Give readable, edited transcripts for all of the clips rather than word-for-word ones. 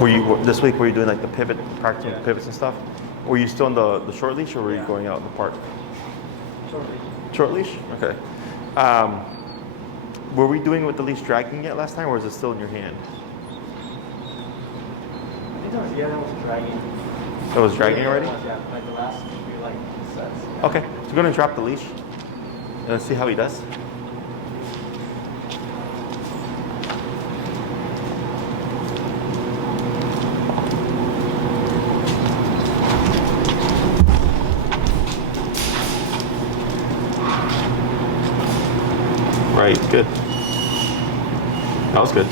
Were you this week? Were you doing like the pivot, practicing pivots and stuff? Were you still on the short leash, or were you going out in the park? Short leash. Short leash. Okay. Were we doing with the leash dragging yet last time, or is it still in your hand? That was dragging. That was dragging already? Yeah, like the last few sets. Yeah. Okay, so go ahead and drop the leash and see how he does. Right, good. That was good.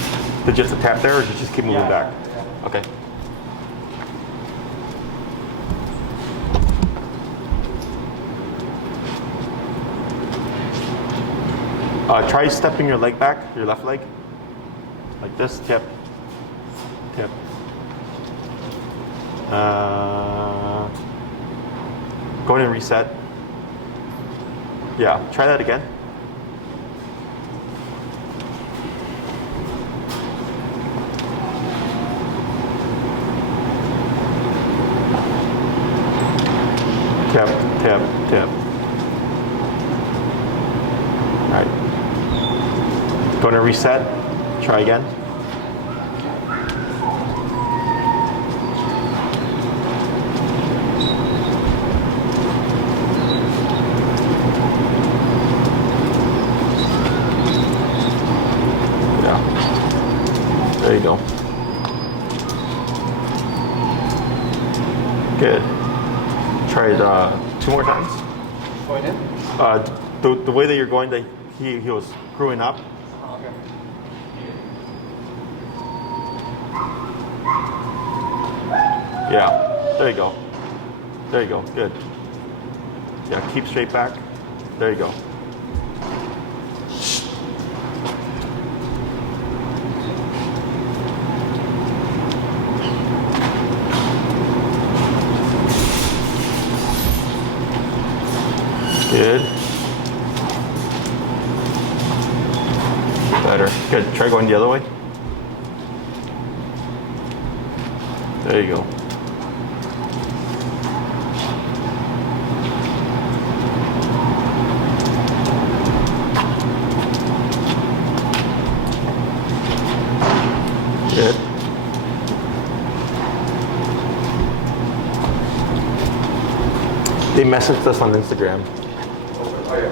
Did you have to tap there, or did you just keep moving back? Yeah. Okay. Try stepping your leg back, your left leg. Like this, tip. Tip. Go ahead and reset. Yeah, try that again. Tip, tip, tip. All right. Go to reset. Try again. Yeah. There you go. Good. Try it 2 more times. Going in? The way that you're going, that he was screwing up. Oh, okay. Yeah. There you go. There you go. Good. Yeah. Keep straight back. There you go. Good. Better. Good. Try going the other way. There you go. Good. They messaged us on Instagram. Oh, yeah.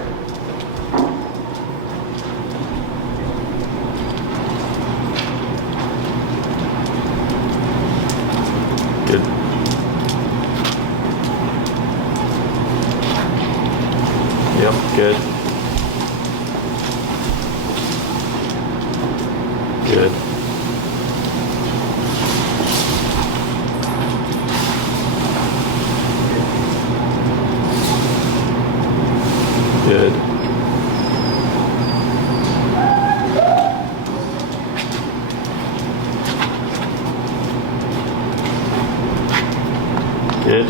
Good. Yep, good. Good. Good. Good.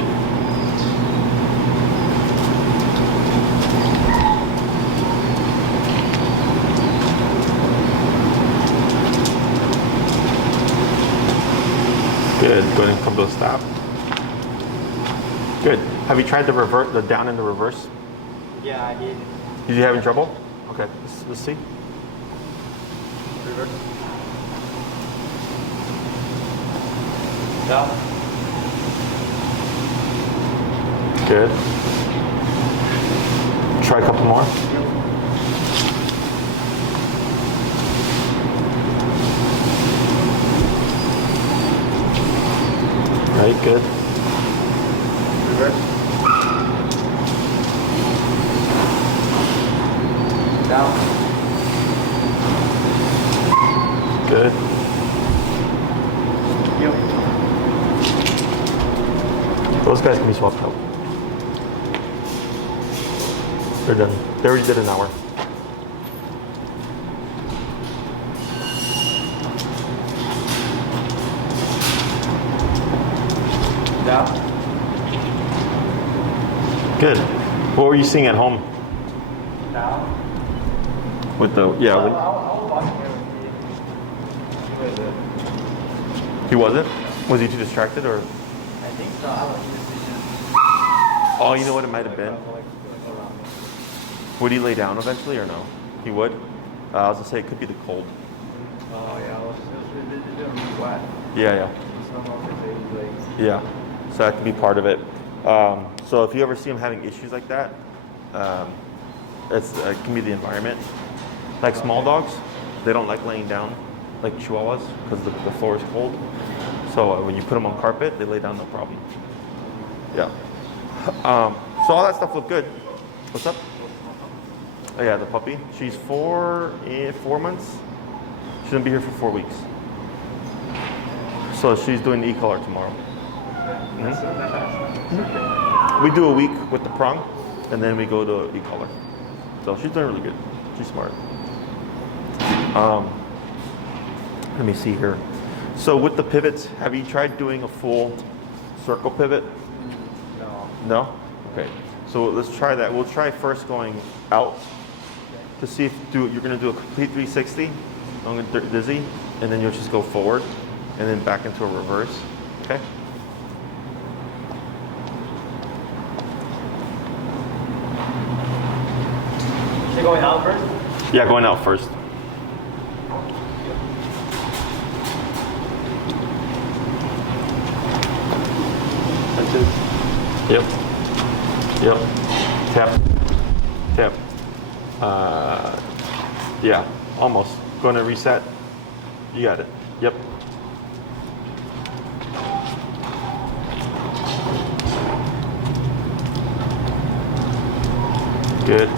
Good. Go ahead and come to a stop. Good. Have you tried the down and the reverse? Yeah, I did. Did you having trouble? Okay, let's see. Reverse. Down. Good. Try a couple more. Right, good. Reverse. Down. Good. Yep. Those guys can be swapped out. They're done. They already did an hour. Down. Good. What were you seeing at home? Down. With the, yeah. I'll watch it with you. He wasn't? Was he too distracted or? I think so. I was decision. Oh, you know what it might have been? Would he lay down eventually or no? He would? I was gonna say it could be the cold. Oh yeah, it was really wet. Yeah. Yeah, so that could be part of it. So if you ever see him having issues like that, it can be the environment. Like small dogs, they don't like laying down like Chihuahuas because the floor is cold. So when you put them on carpet, they lay down no problem. Yeah. So all that stuff looked good. What's up? Oh yeah, the puppy. She's 4 months. She's gonna be here for 4 weeks. So she's doing the e-collar tomorrow. Mm-hmm. We do a week with the prong, and then we go to e-collar. So she's doing really good. She's smart. Let me see here. So with the pivots, have you tried doing a full circle pivot? No. No? Okay. So let's try that. We'll try first going out to see if you're going to do a complete 360 on dizzy, and then you'll just go forward and then back into a reverse. Okay? You're going out first? Yeah, going out first. That's it. Yep. Tap. Yeah, almost. Going to reset. You got it. Yep. Good.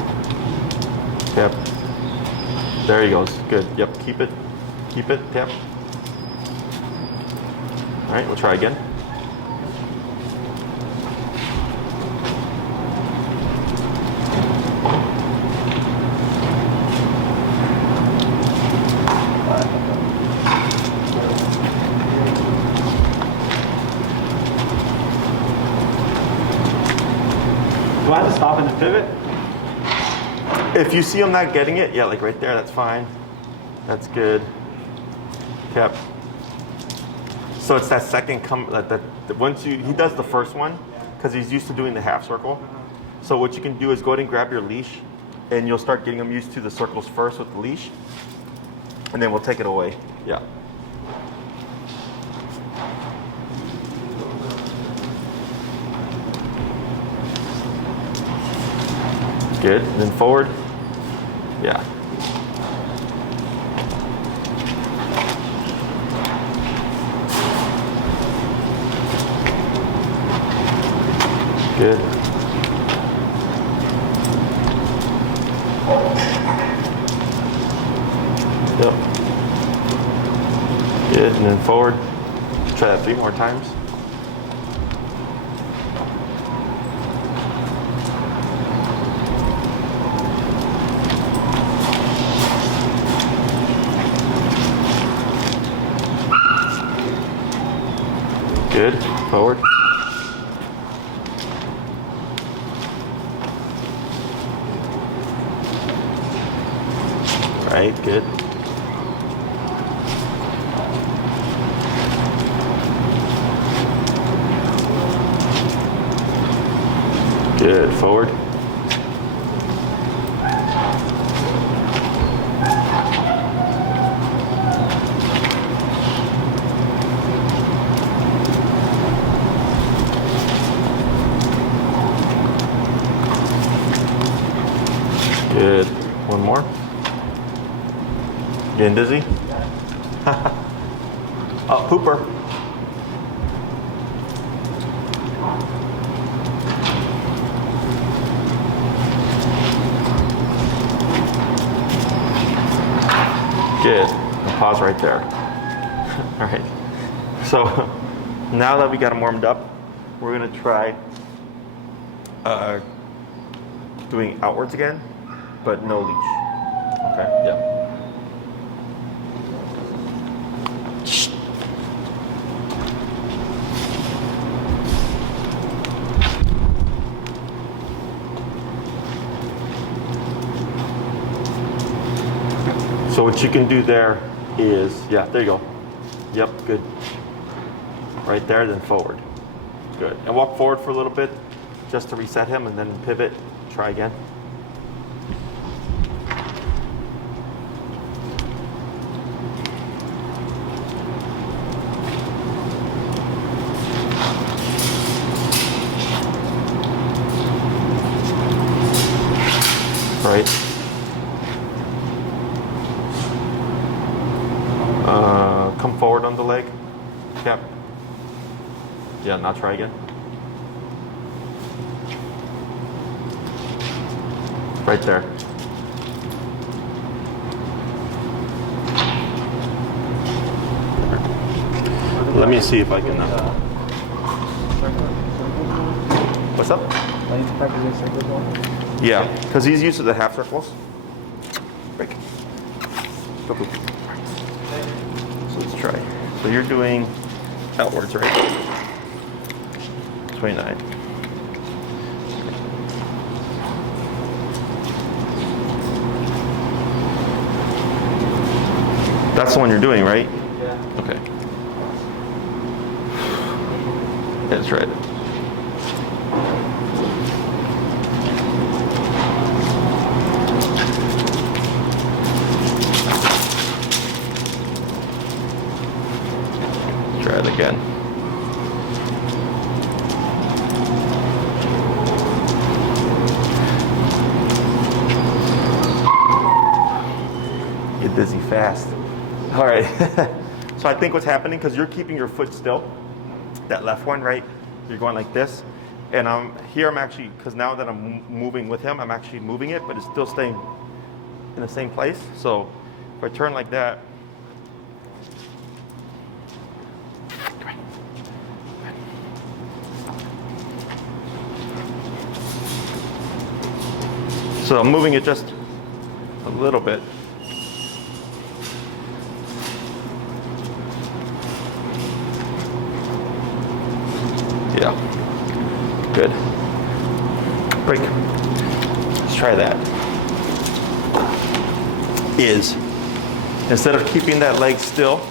Tap. There he goes. Good. Yep. Keep it. Tap. All right. We'll try again. Do I have to stop in the pivot? If you see him not getting it, yeah, like right there, that's fine. That's good. Yep. So it's that second once he does the first one, because he's used to doing the half circle. So what you can do is go ahead and grab your leash, and you'll start getting him used to the circles first with the leash, and then we'll take it away. Yeah. Good. And then forward. Yeah. Good. Yep. Good. And then forward. Try that 3 more times. Good. Forward. Right. Good. Good. Forward. Good. One more. Getting dizzy? Oh, pooper. Good. I'll pause right there. All right. So now that we got them warmed up, we're gonna try doing outwards again, but no leash. Okay. Yeah. So what you can do there is, yeah, there you go. Yep, good. Right there, then forward. Good. And walk forward for a little bit just to reset him, and then pivot. Try again. Right. Come forward on the leg. Yep. Yeah, now try again. Right there. Let me see if I can. What's up? I need to practice the circles one. Yeah, because he's used to the half circles. Break. Goku. So let's try. So you're doing outwards, right? 29. That's the one you're doing, right? Yeah. Okay. That's right. Try it again. Get dizzy fast. All right. So I think what's happening, because you're keeping your foot still, that left one, right? You're going like this. And here I'm actually, because now that I'm moving with him, I'm actually moving it, but it's still staying in the same place. So if I turn like that, so I'm moving it just a little bit. Yeah, good. Break. Let's try that. Is, instead of keeping that leg still,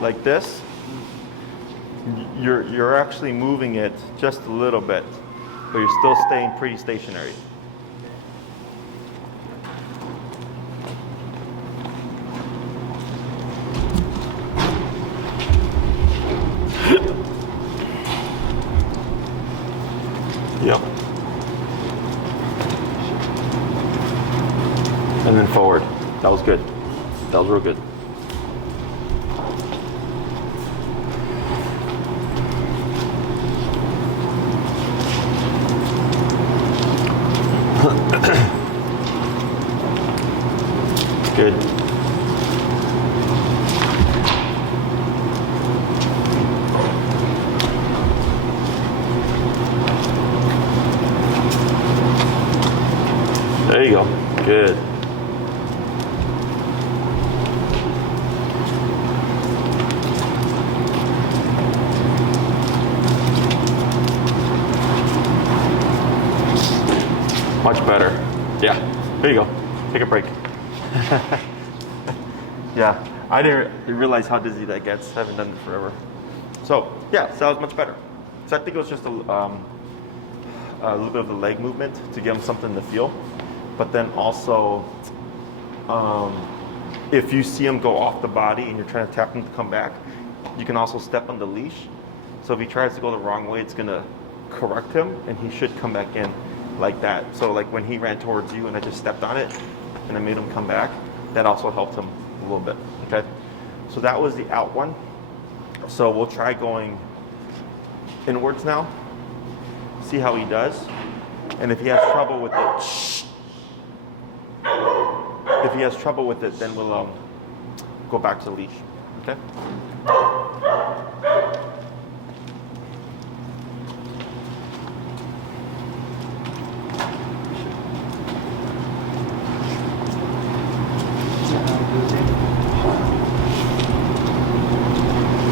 like this, you're actually moving it just a little bit, but you're still staying pretty stationary. Yep. And then forward. That was good. That was real good. Good. There you go. Good. Much better. Yeah. There you go. Take a break. Yeah. I didn't realize how dizzy that gets. I haven't done it forever. So yeah, so that was much better. So I think it was just a little bit of the leg movement to give him something to feel. But then also, if you see him go off the body and you're trying to tap him to come back, you can also step on the leash. So if he tries to go the wrong way, it's gonna correct him and he should come back in like that. So like when he ran towards you and I just stepped on it and I made him come back, that also helped him a little bit, okay? So that was the out one. So we'll try going inwards now, see how he does. And if he has trouble with it, if he has trouble with it, then we'll go back to the leash, okay?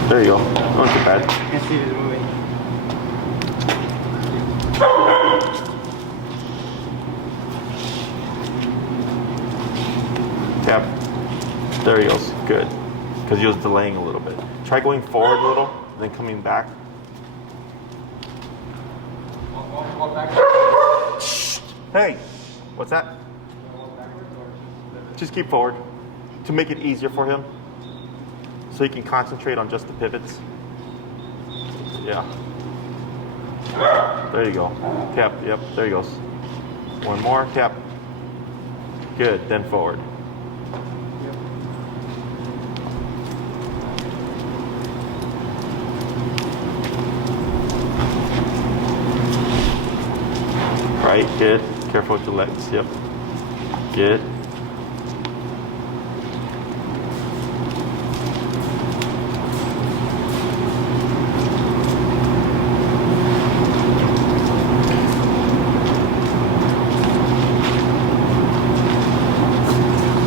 There you go. Not too bad. You can see he's moving. Yep. There he goes. Good. Because he was delaying a little bit. Try going forward a little. then coming back. Walk back. Hey, what's that? Just keep forward to make it easier for him so he can concentrate on just the pivots. Yeah. There you go. Tap, yep, there he goes. One more, tap. Good, then forward. Right, good. Careful with your legs, yep. Good.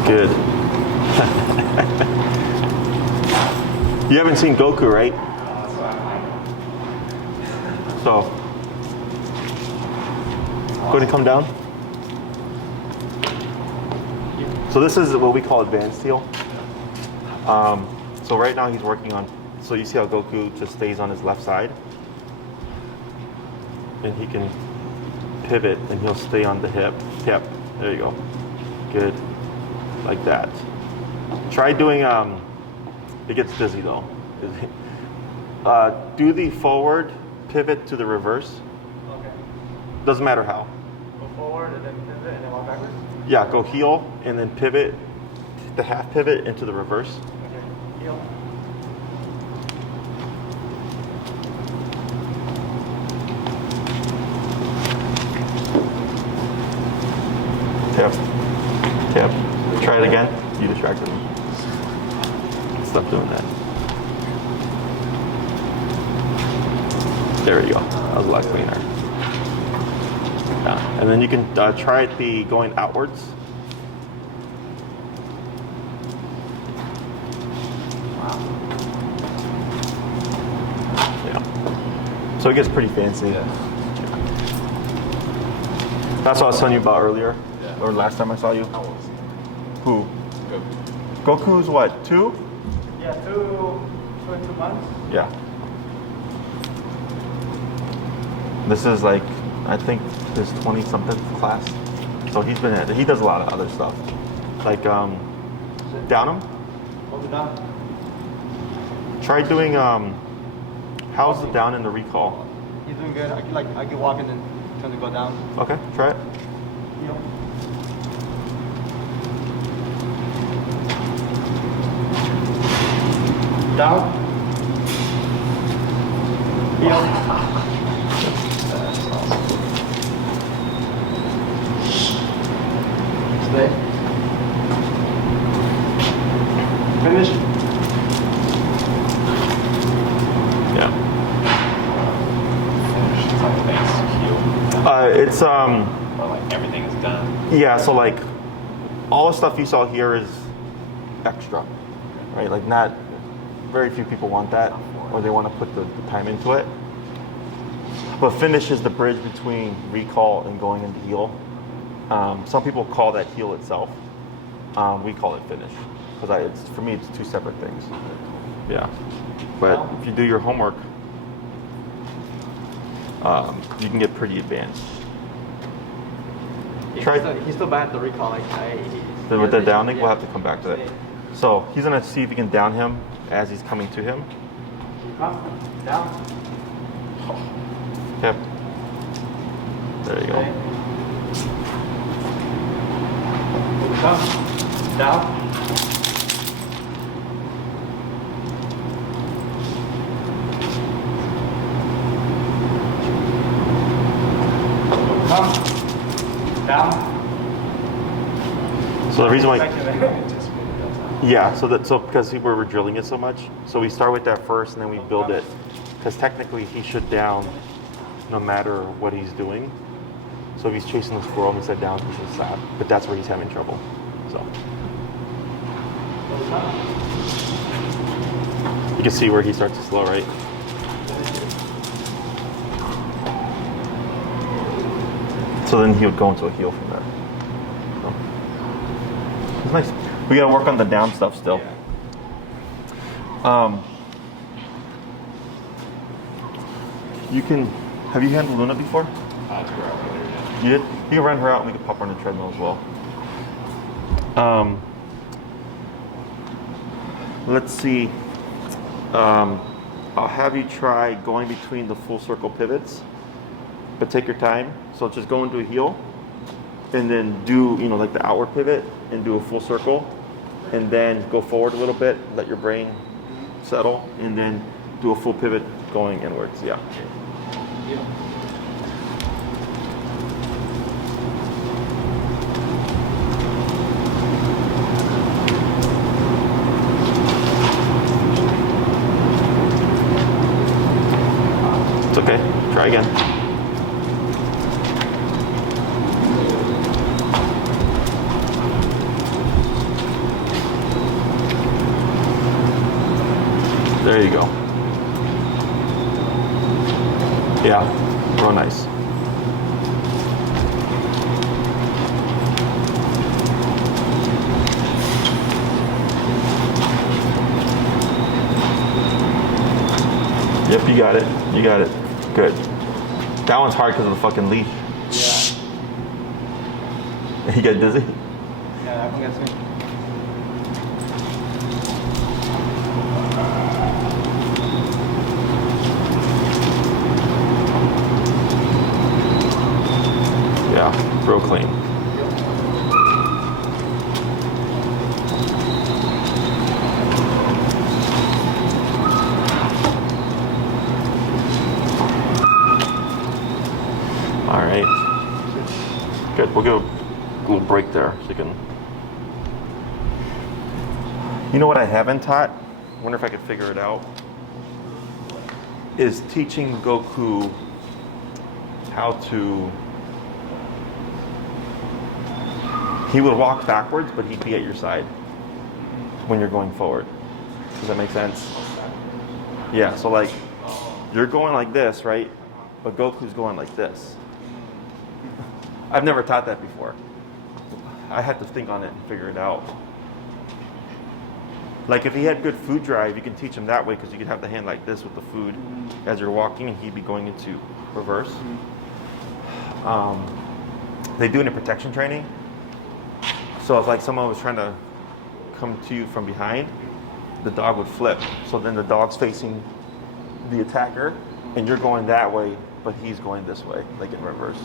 Good. You haven't seen Goku, right? So, go ahead and come down. So this is what we call advanced heel. So right now he's working on, so you see how Goku just stays on his left side? And he can pivot and he'll stay on the hip. Yep, there you go. Good. Like that. Try doing, it gets dizzy though. Do the forward pivot to the reverse. Okay. Doesn't matter how. Go forward and then pivot and then walk backwards? Yeah, go heel and then pivot, the half pivot into the reverse. Okay. Heel. Tap. Tap. Try it again. You distracted me. Stop doing that. There you go. That was a lot cleaner. Yeah. And then you can try it going outwards. Yeah. So it gets pretty fancy. Yeah. That's what I was telling you about earlier, Yeah. or last time I saw you. How old is he? Who? Goku. Goku's what, 2? Yeah, 2 and 2 months. Yeah. This is like, I think his 20-something class. So he does a lot of other stuff. Like, down him. Hold it down. Try doing, how's the down in the recall? He's doing good. I can walk and then turn to go down. Okay, try it. Heel. Down. Heel. Stay. Finish. Yeah. Finish. It's like thanks, heel. It's, Or like everything is done. yeah, so like, all the stuff you saw here is extra, right? Like not, very few people want that, or they want to put the time into it. But finish is the bridge between recall and going into heel. Some people call that heel itself. We call it finish, because for me, it's 2 separate things. Yeah, but if you do your homework, you can get pretty advanced. He's still bad at the recall. With the downing, we'll have to come back to that. So he's gonna see if he can down him as he's coming to him. Come. Down. Yep. There you go. Okay. Come. Down. Come. Down. So the reason why, Anticipated that time. yeah, so because we're drilling it so much, so we start with that first and then we build it. Because technically he should down no matter what he's doing. So if he's chasing the squirrel, he said down, he should stop. But that's where he's having trouble. So you can see where he starts to slow, right? So then he would go into a heel from there. So, it's nice. We gotta work on the down stuff still. You can, have you handled Luna before? That's where I earlier, yeah. You did? You can run her out and we can pop her on the treadmill as well. Let's see. I'll have you try going between the full circle pivots, but take your time. So just go into a heel and then do, you know, like the outward pivot and do a full circle and then go forward a little bit, let your brain settle, and then do a full pivot going inwards. Yeah. It's okay. Try again. There you go. Yeah, real nice. Yep, you got it. You got it. Good. That one's hard because of the fucking leash. Yeah. You get dizzy? Yeah, that one gets me. Yeah, real clean. All right. Good. We'll give a little break there so you can. You know what I haven't taught? Wonder if I could figure it out. Is teaching Goku how to. He would walk backwards, but he'd be at your side when you're going forward. Does that make sense? Yeah, so like, you're going like this, right? But Goku's going like this. I've never taught that before. I had to think on it and figure it out. Like if he had good food drive, you can teach him that way because you could have the hand like this with the food as you're walking and he'd be going into reverse. They do it in protection training. So if like someone was trying to come to you from behind, the dog would flip. So then the dog's facing the attacker and you're going that way, but he's going this way, like in reverse.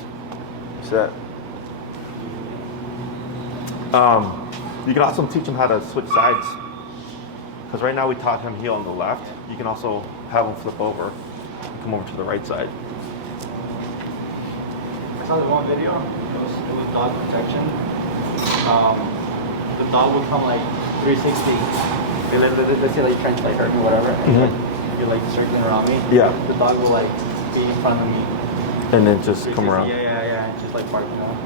Set. You can also teach him how to switch sides. Because right now we taught him heel on the left. You can also have him flip over and come over to the right side. I saw the one video. It was dog protection. The dog would come like 360. Let's say like you're trying to like hurt me, whatever. And like, you're like circling around me. Yeah. The dog will like be in front of me. And then just come around. Yeah. It's just like barking out.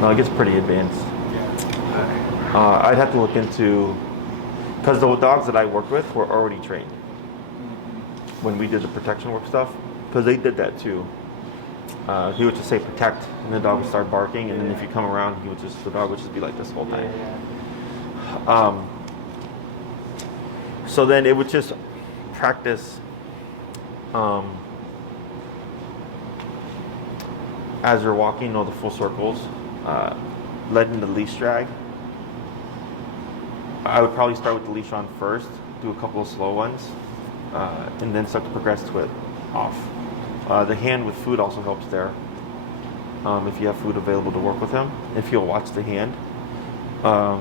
No, it gets pretty advanced. Yeah. I'd have to look into, because the dogs that I worked with were already trained when we did the protection work stuff, because they did that too. He would just say protect, and the dog would start barking, and then if you come around, the dog would just be like this whole time. So then it would just practice as you're walking, you know, the full circles, letting the leash drag. I would probably start with the leash on first, do a couple of slow ones, and then start to progress to it off. The hand with food also helps there. If you have food available to work with him, if he'll watch the hand. But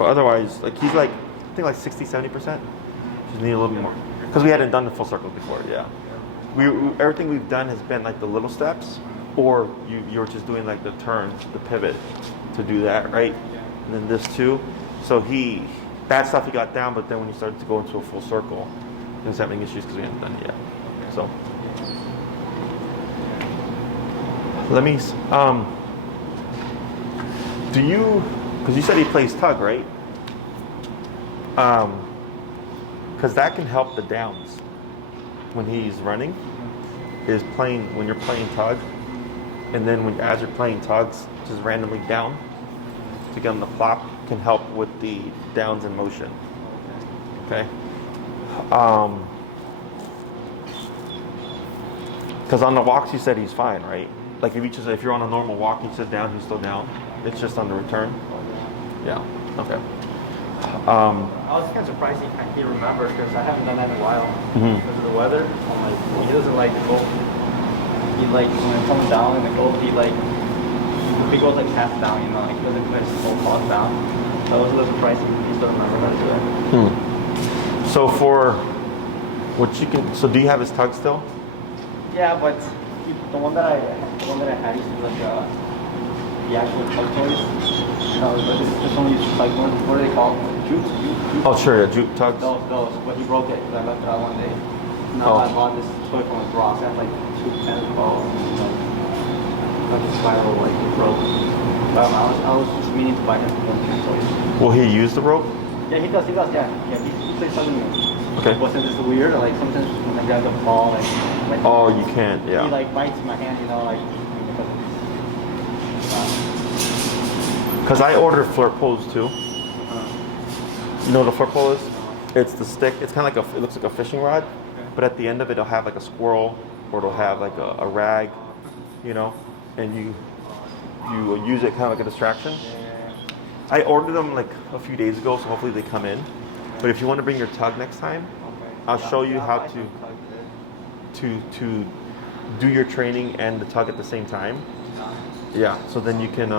otherwise, like he's like, I think like 60-70%. Just need a little bit more. Because we hadn't done the full circle before, yeah. Everything we've done has been like the little steps, or you're just doing like the turn, the pivot to do that, right? And then this too. So that stuff he got down, but then when he started to go into a full circle, he was having issues because we hadn't done it yet. So let me, because you said he plays tug, right? Because that can help the downs when he's running, when you're playing tug, and then as you're playing tugs, just randomly down to get him to plop can help with the downs in motion. Okay, Because on the walks, you said he's fine, right? Like if you're on a normal walk, you sit down, he's still down. It's just on the return. Yeah. Okay. I was kind of surprised he remembers because I haven't done that in a while because of the weather. I'm like, he doesn't like go. He like when it comes down in the cold, he goes like half down, you know, like he doesn't put his whole paws down. So I was a little surprised he still remembers how to do that. So so do you have his tug still? Yeah, but the one that I had used to be like the actual tug toys. But this one used to like what are they called? Jute? Oh, sure, yeah, jute tugs. Those, but he broke it because I left it out one day. Now I bought this toy from Ross. It had like 2 tennis balls and like a spiral like it broke. I was just meaning to buy him some jute toys. Will he use the rope? Yeah, he does. Yeah, he plays something new. Okay. But since it's weird, like sometimes when I grab the ball, like oh, you can't. Yeah. He like bites my hand, you know, like. Because I ordered flirt poles too. You know what a flirt pole is? It's the stick. It's kind of like it looks like a fishing rod, but at the end of it, it'll have like a squirrel, or it'll have like a rag, you know, and you use it kind of like a distraction. I ordered them like a few days ago, so hopefully they come in. But if you want to bring your tug next time, I'll show you how to do your training and the tug at the same time. Yeah, so then you can.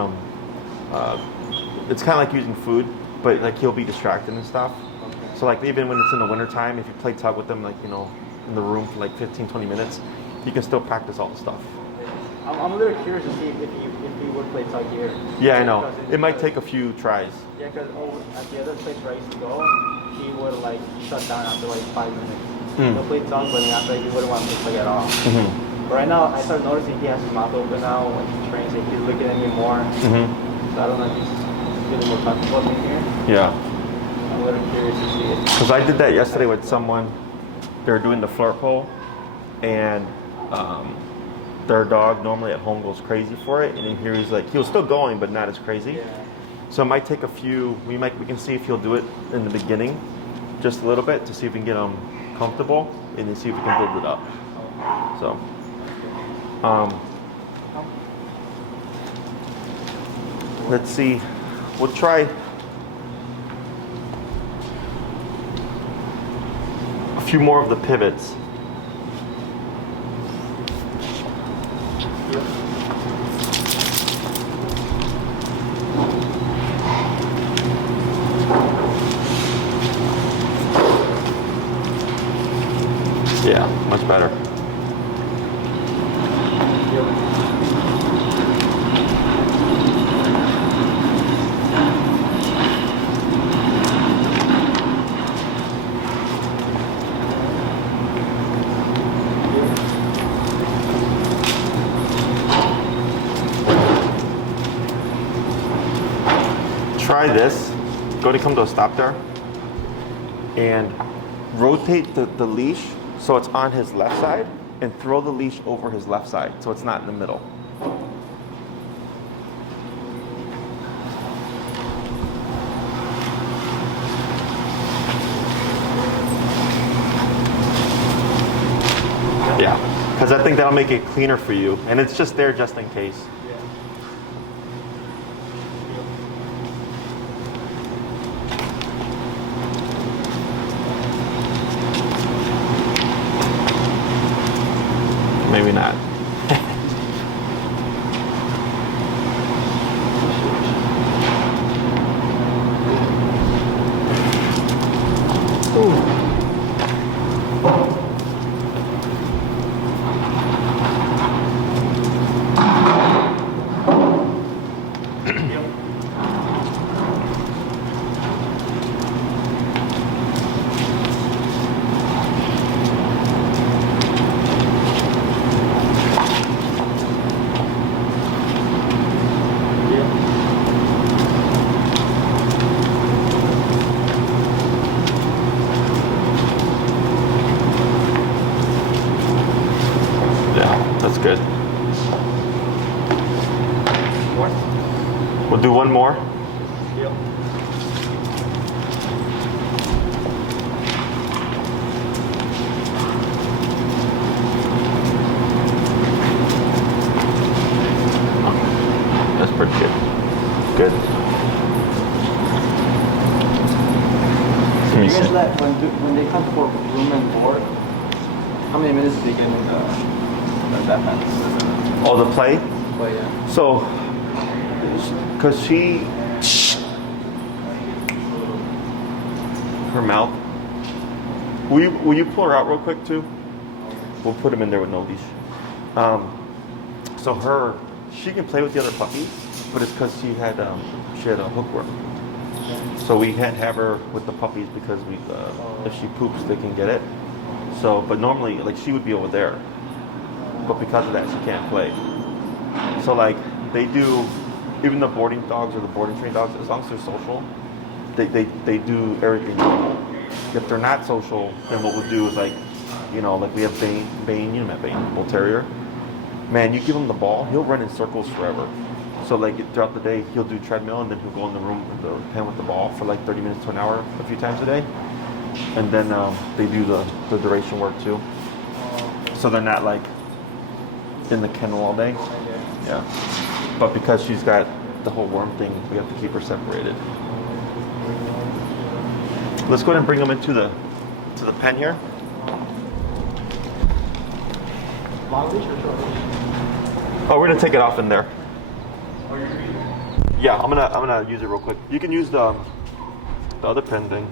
It's kind of like using food, but like he'll be distracted and stuff. So like even when it's in the wintertime, if you play tug with him, like you know, in the room for like 15-20 minutes, you can still practice all the stuff. I'm a little curious to see if he would play tug here. Yeah, I know. It might take a few tries. Yeah, because at the other place where I used to go, he would like shut down after like 5 minutes. He'll play tug, but then after he wouldn't want to play tug at all. But right now, I started noticing he has his mouth open now when he trains. He's looking at me more. So I don't know if he's getting more comfortable in here. Yeah. I'm a little curious to see it. Because I did that yesterday with someone. They were doing the flirt pole, and their dog normally at home goes crazy for it, and here he's like, he was still going, but not as crazy. Yeah. So it might take a few. We can see if he'll do it in the beginning, just a little bit, to see if we can get him comfortable, and then see if we can build it up. So. Let's see. We'll try a few more of the pivots. Yeah, much better. Try this. Go to come to a stop there and rotate the leash so it's on his left side, and throw the leash over his left side so it's not in the middle. Yeah, because I think that'll make it cleaner for you, and it's just there just in case. Maybe not. That's good. We'll do one more. good. So you guys let when they come for room and board, how many minutes do they get in the that fence? Oh, the play? But yeah. So, because her mouth. Will you pull her out real quick too? We'll put him in there with no leash. So she can play with the other puppies, but it's because she had a hookworm. So we can't have her with the puppies because if she poops, they can get it. So, but normally, like she would be over there, but because of that, she can't play. So like they do, even the boarding dogs or the boarding trained dogs, as long as they're social, they do everything. If they're not social, then what we'll do is like we have Bane, you know Bane, Bull Terrier. Man, you give him the ball, he'll run in circles forever. So like throughout the day, he'll do treadmill and then he'll go in the room with the pen with the ball for like 30 minutes to an hour a few times a day. And then they do the duration work too. So they're not like in the kennel all day. Yeah. But because she's got the whole worm thing, we have to keep her separated. Let's go ahead and bring them into the pen here. Long leash or short leash? Oh, we're gonna take it off in there. Yeah, I'm gonna use it real quick. You can use the other pen thing.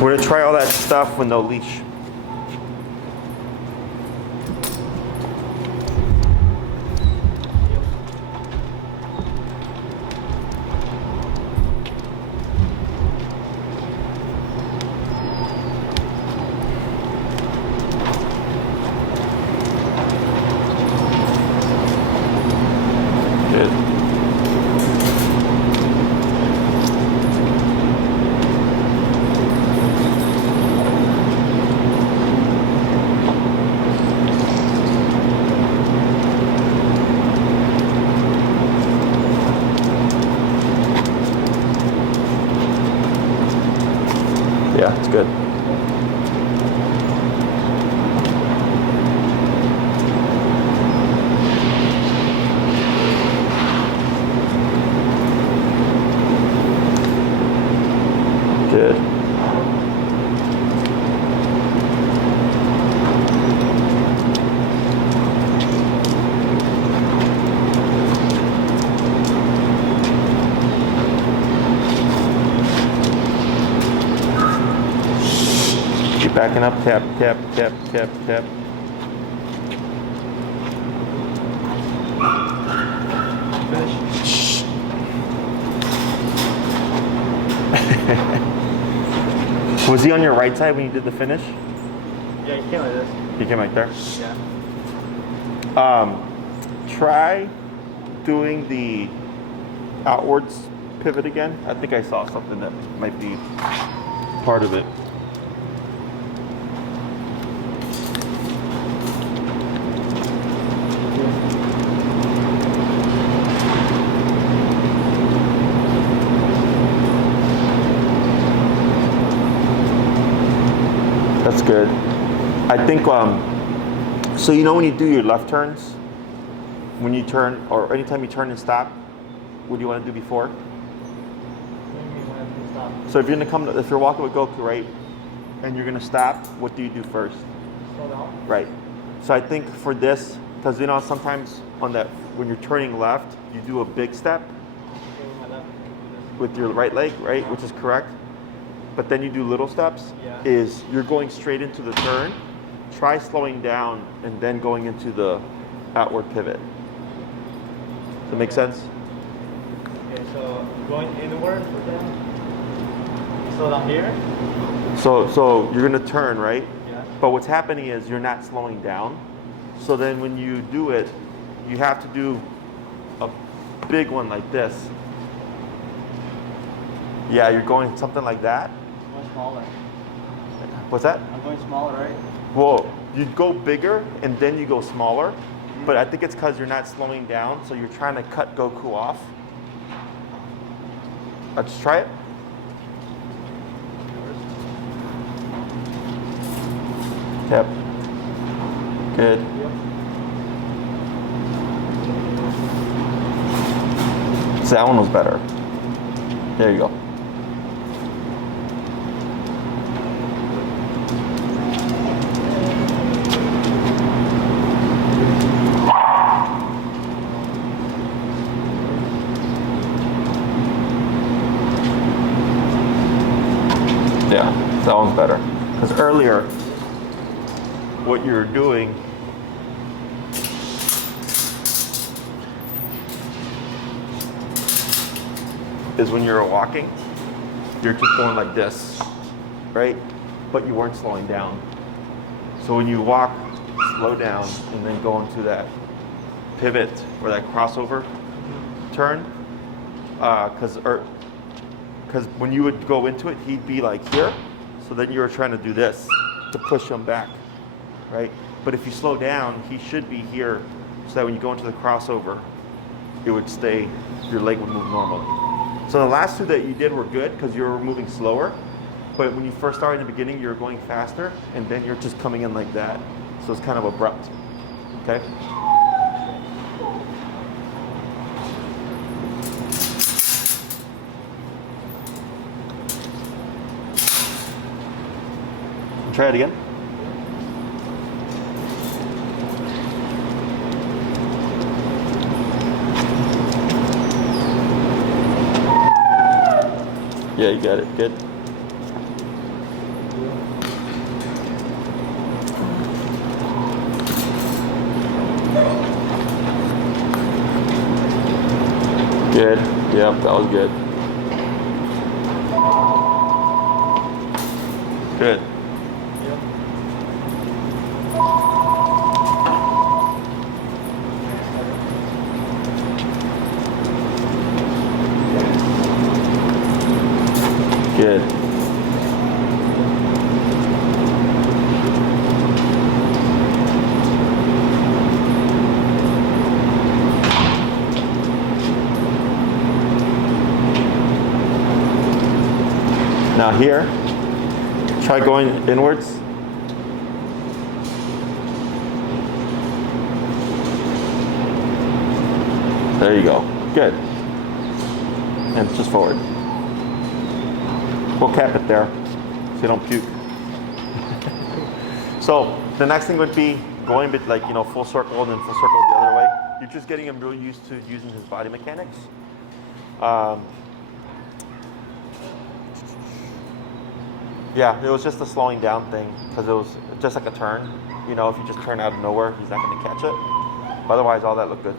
We're gonna try all that stuff with no leash. Yeah, it's good. Good. Keep backing up, tap, tap, tap, tap, tap. Finish. Was he on your right side when you did the finish? Yeah, you came like this. He came right there? Yeah. Try doing the outwards pivot again. I think I saw something that might be part of it. That's good. I think, so when you do your left turns, when you turn, or anytime you turn and stop, what do you want to do before? So if you're walking with Goku, right, and you're gonna stop, what do you do first? Slow down. Right. So I think for this, because sometimes when you're turning left, you do a big step with your right leg, right, which is correct. But then you do little steps. Yeah. Is you're going straight into the turn. Try slowing down and then going into the outward pivot. Does that make sense? Okay, so going inward for them. Slow down here. So you're gonna turn, right? Yeah. But what's happening is you're not slowing down. So then when you do it, you have to do a big one like this. Yeah, you're going something like that. Much smaller. What's that? I'm going smaller, right? Well, you go bigger and then you go smaller, but I think it's because you're not slowing down, so you're trying to cut Goku off. Let's try it. Yep. Good. So that one was better. There you go. Yeah, that one's better. Because earlier, what you're doing is when you're walking, you're just going like this, right? But you weren't slowing down. So when you walk, slow down and then go into that pivot or that crossover turn, because when you would go into it, he'd be like here. So then you were trying to do this to push him back, right? But if you slow down, he should be here so that when you go into the crossover, it would stay, your leg would move normally. So the last two that you did were good because you were moving slower. But when you first started in the beginning, you were going faster and then you're just coming in like that. So it's kind of abrupt, okay? Try it again. Yeah, you got it. Good. Good. Yep, that was good. Good. Good. Now here, try going inwards. There you go. Good. And just forward. We'll cap it there so you don't puke. So the next thing would be going a bit like, full circle and then full circle the other way. You're just getting him really used to using his body mechanics. Yeah, it was just a slowing down thing because it was just like a turn. If you just turn out of nowhere, he's not going to catch it. Otherwise, all that looked good.